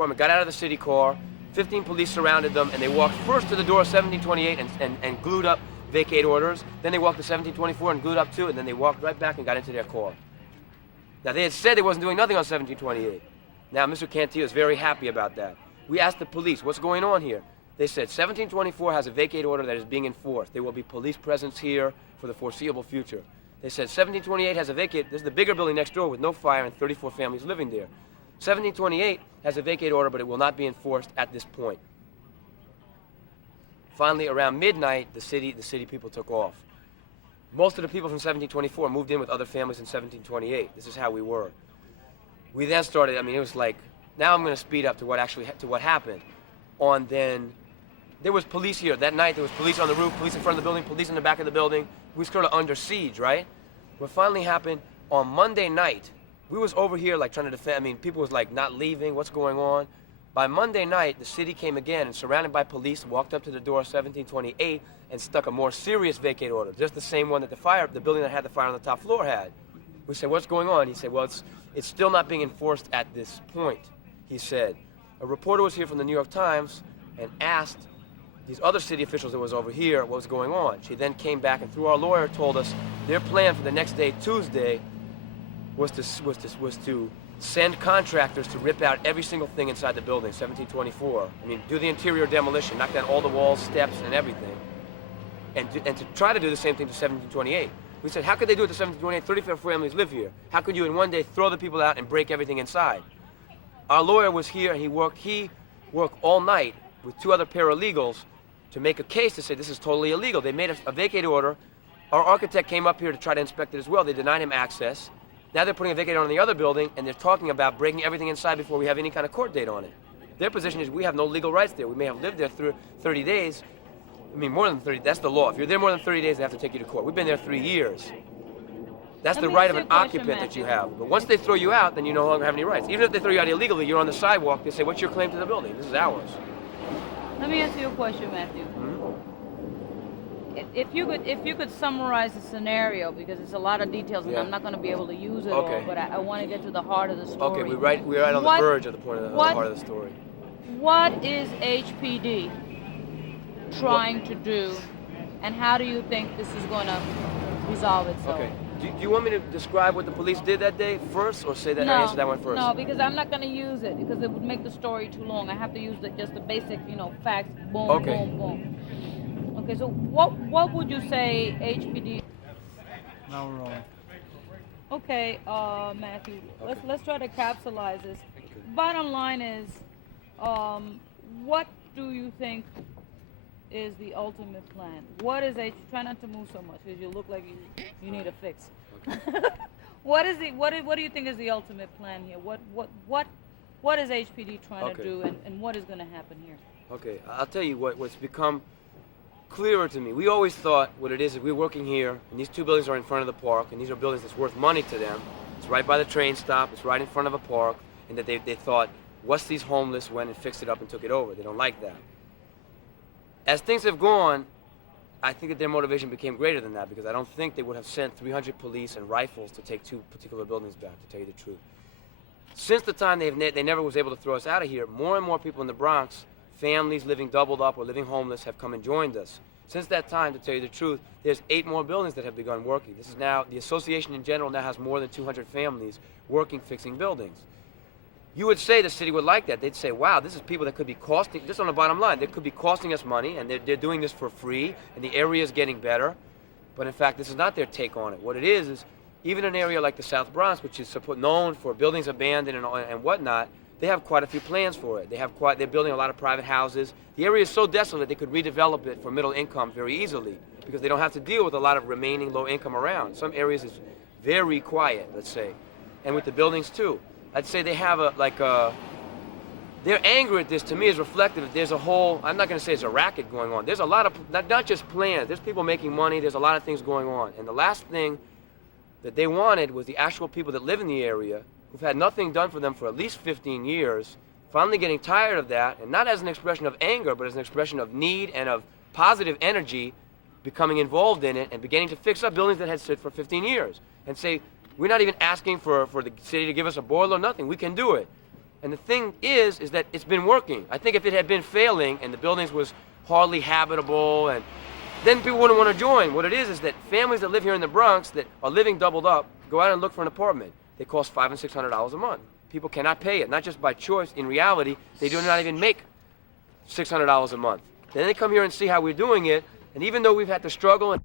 department got out of the city car, 15 police surrounded them, and they walked first to the door of 1728 and glued up vacate orders. Then they walked to 1724 and glued up too, and then they walked right back and got into their car. Now, they had said they wasn't doing nothing on 1728. Now, Mr. Cantillo is very happy about that. We asked the police, what's going on here? They said 1724 has a vacate order that is being enforced. There will be police presence here for the foreseeable future. They said 1728 has a vacate. This is the bigger building next door with no fire and 34 families living there. 1728 has a vacate order, but it will not be enforced at this point. Finally, around midnight, the city people took off. Most of the people from 1724 moved in with other families in 1728. This is how we were. We then started, I mean, it was like, now I'm going to speed up to what happened. There was police here. That night, there was police on the roof, police in front of the building, police in the back of the building. We were sort of under siege, right? What finally happened, on Monday night, we was over here like trying to defend, I mean, people was like not leaving, what's going on? By Monday night, the city came again and surrounded by police, walked up to the door of 1728 and stuck a more serious vacate order, just the same one that the building that had the fire on the top floor had. We said, what's going on? He said, well, it's still not being enforced at this point, he said. A reporter was here from the New York Times and asked these other city officials that was over here what was going on. She then came back and through our lawyer told us their plan for the next day, Tuesday, was to send contractors to rip out every single thing inside the building, 1724. I mean, do the interior demolition, knock down all the walls, steps, and everything. And to try to do the same thing to 1728. We said, how could they do it to 1728? 35 families live here. How could you in one day throw the people out and break everything inside? Our lawyer was here, and he worked all night with two other paralegals to make a case to say this is totally illegal. They made a vacate order. Our architect came up here to try to inspect it as well. They denied him access. Now they're putting a vacate order on the other building, and they're talking about breaking everything inside before we have any kind of court date on it. Their position is we have no legal rights there. We may have lived there through 30 days. I mean, more than 30, that's the law. If you're there more than 30 days, they have to take you to court. We've been there 3 years. That's the right of an occupant that you have. But once they throw you out, then you no longer have any rights. Even if they throw you out illegally, you're on the sidewalk, they say, what's your claim to the building? This is ours. Let me ask you a question, Matthew. If you could summarize the scenario, because it's a lot of details and I'm not going to be able to use it all, but I want to get to the heart of the story. Okay, we're right on the verge of the point of the heart of the story. What is HPD trying to do, and how do you think this is going to resolve itself? Okay. Do you want me to describe what the police did that day first, or say that I answer that one first? No, because I'm not going to use it, because it would make the story too long. I have to use just the basic, facts. Boom, boom, boom. Okay, so what would you say HPD? Now we're rolling. Okay, Matthew, let's try to capsulize this. Bottom line is, what do you think is the ultimate plan? What is try not to move so much because you look like you need a fix. Okay. What do you think is the ultimate plan here? What is HPD trying to do, and what is going to happen here? Okay, I'll tell you what's become clearer to me. We always thought what it is we're working here, and these two buildings are in front of the park, and these are buildings that's worth money to them. It's right by the train stop, it's right in front of a park, and that they thought, what's these homeless went and fixed it up and took it over. They don't like that. As things have gone, I think that their motivation became greater than that, because I don't think they would have sent 300 police and rifles to take two particular buildings back, to tell you the truth. Since the time they never was able to throw us out of here, more and more people in the Bronx, families living doubled up or living homeless, have come and joined us. Since that time, to tell you the truth, there's 8 more buildings that have begun working. This is now, the association in general now has more than 200 families working, fixing buildings. You would say the city would like that. They'd say, wow, this is people that could be costing, just on the bottom line, they could be costing us money, and they're doing this for free, and the area is getting better. But in fact, this is not their take on it. What it is even an area like the South Bronx, which is known for buildings abandoned and whatnot, they have quite a few plans for it. They're building a lot of private houses. The area is so desolate they could redevelop it for middle income very easily, because they don't have to deal with a lot of remaining low income around. Some areas is very quiet, let's say, and with the buildings too. I'd say they have their anger at this, to me, is reflective. There's a whole, I'm not going to say it's a racket going on. There's a lot of, not just plans, there's people making money, there's a lot of things going on. And the last thing that they wanted was the actual people that live in the area, who've had nothing done for them for at least 15 years, finally getting tired of that, and not as an expression of anger, but as an expression of need and of positive energy, becoming involved in it and beginning to fix up buildings that had stood for 15 years. And say, we're not even asking for the city to give us a boiler or nothing. We can do it. And the thing is that it's been working. I think if it had been failing and the buildings was hardly habitable, and then people wouldn't want to join. What it is that families that live here in the Bronx that are living doubled up go out and look for an apartment. They cost $500 and $600 a month. People cannot pay it, not just by choice. In reality, they do not even make $600 a month. Then they come here and see how we're doing it, and even though we've had to struggle and